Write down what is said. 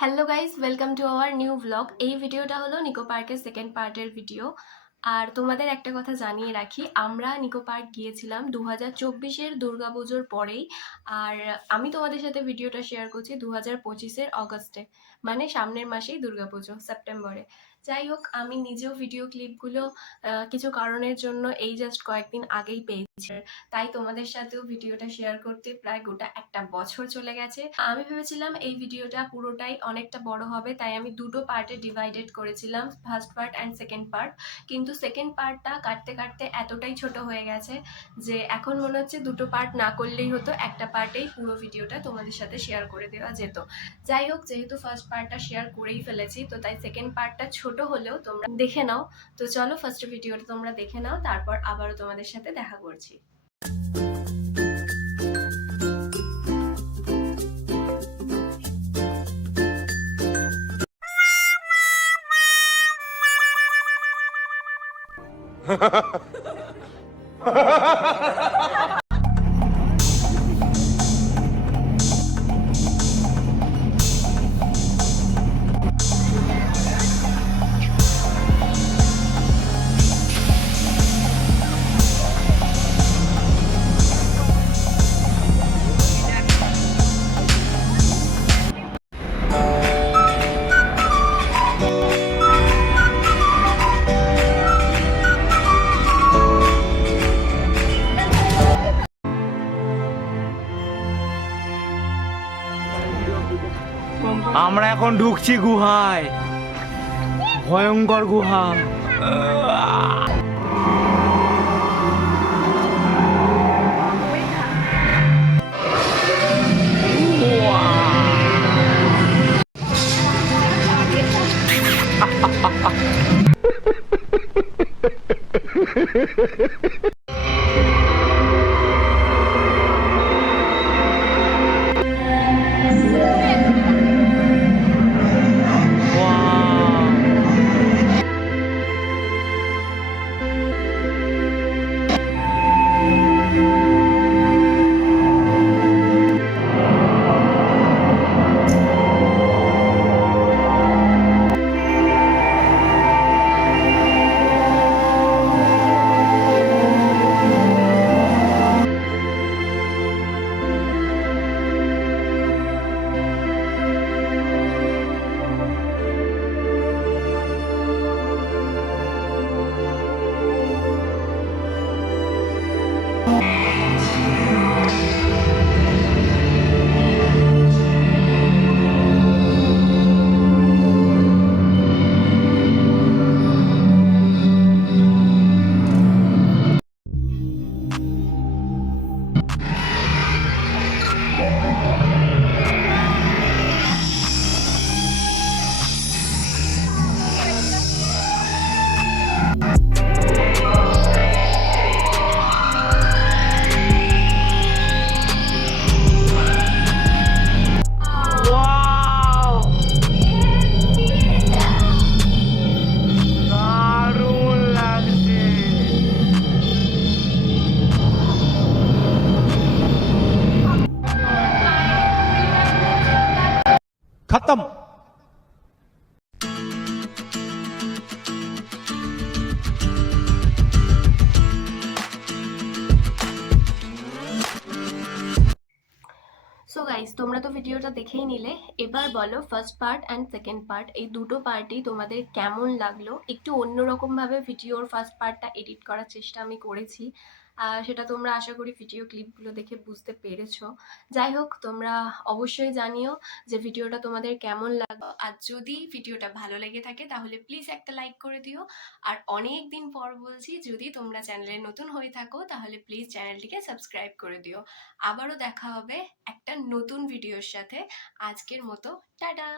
Hello guys, welcome to our new blog. এই ভিডিওটা হলো নিকো পার্কের সেকেন্ড পার্টের ভিডিও। আর তোমাদের একটা কথা জানিয়ে রাখি, আমরা নিকো পার্ক গিয়েছিলাম 2024-এর দুর্গাপুজোর পরেই। আর আমি তোমাদের সাথে ভিডিওটা শেয়ার করছি 2025-এর অগস্টে, মানে সামনের মাসেই দুর্গাপুজো, সেপ্টেম্বরে। যাই হোক, আমি নিজেও ভিডিও ক্লিপগুলো কিছু কারণের জন্য এই জাস্ট কয়েকদিন আগেই পেয়েছি, তাই তোমাদের সাথেও ভিডিওটা শেয়ার করতে প্রায় গোটা একটা বছর চলে গেছে। আমি ভেবেছিলাম এই ভিডিওটা পুরোটাই অনেকটা বড় হবে, তাই আমি দুটো পার্টে ডিভাইডেড করেছিলাম, first part and second part. কিন্তু সেকেন্ড পার্টটা কাটতে কাটতে এতটাই ছোট হয়ে গেছে যে এখন মনে হচ্ছে দুটো পার্ট না করলেই হতো, একটা পার্টেই পুরো ভিডিওটা তোমাদের সাথে শেয়ার করে দেওয়া যেত। যাই হোক, যেহেতু ফার্স্ট পার্টটা শেয়ার করেই ফেলেছি, তো তাই সেকেন্ড পার্টটা ছোট হলেও তোমরা দেখে নাও। তো চলো ফার্স্ট ভিডিওটা তোমরা দেখে নাও, তারপর আবারও তোমাদের সাথে দেখা করছি। আমরা এখন ঢুকছি গুহায়, ভয়ঙ্কর গুহা। দারুণ লাগছে। খতম। সো গাইস, তোমরা তো ভিডিওটা দেখেই নিলে। এবার বলো, first part and second part এই দুটো পার্টই তোমাদের কেমন লাগলো। একটু অন্যরকম ভাবে ভিডিওর ফার্স্ট পার্টটা এডিট করার চেষ্টা আমি করেছি, সেটা তোমরা আশা করি ভিডিও ক্লিপগুলো দেখে বুঝতে পেরেছো। যাই হোক, তোমরা অবশ্যই জানিও যে ভিডিওটা তোমাদের কেমন লাগলো। আর যদি ভিডিওটা ভালো লেগে থাকে তাহলে প্লিজ একটা লাইক করে দিও। আর অনেক দিন পর বলছি, যদি তোমরা চ্যানেলে নতুন হয়ে থাকো তাহলে প্লিজ চ্যানেলটিকে সাবস্ক্রাইব করে দিও। আবারও দেখা হবে একটা নতুন ভিডিওর সাথে। আজকের মতো টাটা।